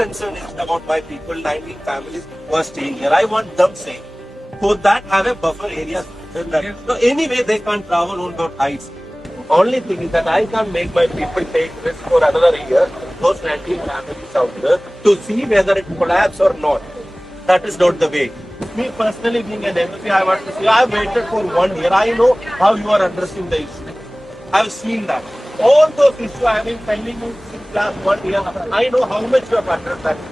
concern is about my people, 19 families who are staying here. I want them safe. For that, have a buffer area. So anyway, they can't travel on those heights. Only thing is that I can't make my people take risk for another year, those 19 families out there, to see whether it collapses or not. That is not the way. Me personally being an MC, I want to say, I have waited for 1 year. I know how you are addressing the issue. I have seen that. All those issues I have been pending since last 1 year. I know how much you have addressed that.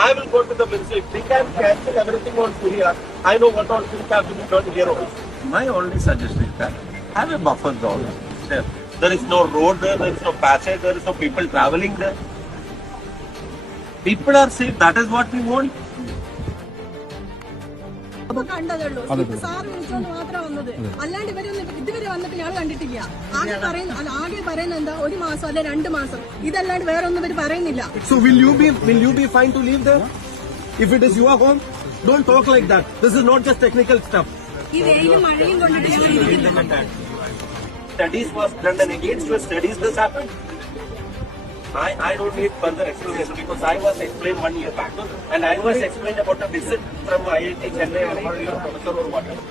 I will go to the ministry. If they can cancel everything on Korea, I know what all things have to be done here also. My only suggestion is that have a buffer zone. There is no road there, there is no passage, there is no people traveling there. People are safe, that is what we want. കണ്ടതുള്ളൂ sir വിളിച്ചോണ്ട് മാത്രമാണ് വന്നത്. അല്ലാണ്ട് ഇതുവരെ വന്നിട്ട് ഞങ്ങൾ കണ്ടിട്ടില്ല. ആകെ പറയുന്നത് എന്താ, 1 മാസം അല്ലെ 2 മാസം, ഇതല്ലാണ്ട് വേറെ ഒന്നും ഇവര് പറയുന്നില്ല. So will you be fine to leave there if it is your home? Don't talk like that. This is not just technical stuff. ഈ വെയിലും മഴയും കൊണ്ടിട്ട് Studies was done and against your studies this happened. I don't need further explanation because I was explained 1 year back and I was explained about a visit from IIT Chennai or professor or whatever.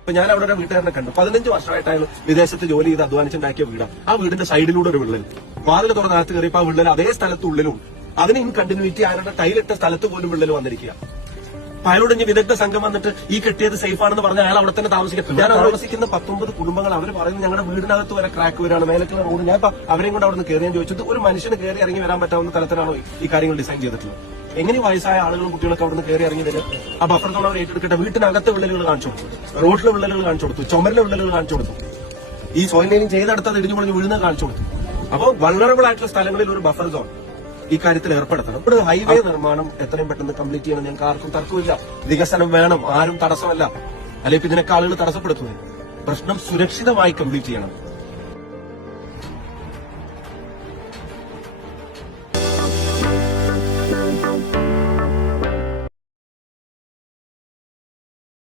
ഇപ്പൊ ഞാൻ അവിടെ ഒരു വീട്ടുകാരനെ കണ്ടു. 15 വർഷമായിട്ടാണ് വിദേശത്ത് ജോലി ചെയ്ത് അധ്വാനിച്ചുണ്ടാക്കിയ വീടാണ്. ആ വീടിന്റെ സൈഡിലൂടെ ഒരു വിള്ളൽ, വാതിൽ തുറന്നകത്ത് കയറിയപ്പോ ആ വിള്ളൽ അതേ സ്ഥലത്ത് ഉള്ളിലും, അതിന് ഇൻ കണ്ടിന്യൂറ്റി അയാളുടെ ടൈലിട്ട സ്ഥലത്ത് പോലും വിള്ളൽ വന്നിരിക്കുക. അയാളോട് ഇനി വിദഗ്ധ സംഘം വന്നിട്ട് ഈ കെട്ടിയത് സേഫ് ആണെന്ന് പറഞ്ഞാൽ അയാൾ അവിടെ തന്നെ താമസിക്കും. ഞാൻ താമസിക്കുന്ന 19 കുടുംബങ്ങൾ അവർ പറയുന്നത് ഞങ്ങളുടെ വീടിനകത്ത് വരെ ക്രാക്ക് വരാണ്, മേലക്കുള്ള റോഡ്. ഞാൻ അവരെയും കൊണ്ട് അവിടെ നിന്ന് കയറി ഞാൻ ചോദിച്ചത്, ഒരു മനുഷ്യന് കയറി ഇറങ്ങി വരാൻ പറ്റാവുന്ന തരത്തിലാണോ ഈ കാര്യങ്ങൾ ഡിസൈൻ ചെയ്തിട്ടുള്ളത്? എങ്ങനെ വയസ്സായ ആളുകളും കുട്ടികളൊക്കെ അവിടെ നിന്ന് കയറി ഇറങ്ങി വരും? ആ ബഫർ അവർ ഏറ്റെടുക്കട്ടെ. വീട്ടിനകത്ത് വിള്ളലുകൾ കാണിച്ചു കൊടുത്തു, റോഡിലെ വിള്ളലുകൾ കാണിച്ചു കൊടുത്തു, ചുമരിലെ വിള്ളലുകൾ കാണിച്ചു കൊടുത്തു, ഈ സോയിൽ ലൈനിങ് ചെയ്തെടുത്തത് ഇടിഞ്ഞു പൊളിഞ്ഞ് വീഴുന്നത് കാണിച്ചു കൊടുത്തു. അപ്പോൾ വൾണറബിൾ ആയിട്ടുള്ള സ്ഥലങ്ങളിൽ ഒരു ബഫർ സോൺ ഈ കാര്യത്തിൽ ഏർപ്പെടുത്തണം. ഇവിടെ ഹൈവേ നിർമ്മാണം എത്രയും പെട്ടെന്ന് കംപ്ലീറ്റ് ചെയ്യണം. ഞങ്ങൾക്ക് ആർക്കും തർക്കമില്ല. വികസനം വേണം, ആരും തടസ്സമല്ല. അല്ലെങ്കിൽ ഇതിനൊക്കെ ആളുകൾ തടസ്സപ്പെടുത്തുന്നത്. പ്രശ്നം സുരക്ഷിതമായി കംപ്ലീറ്റ് ചെയ്യണം.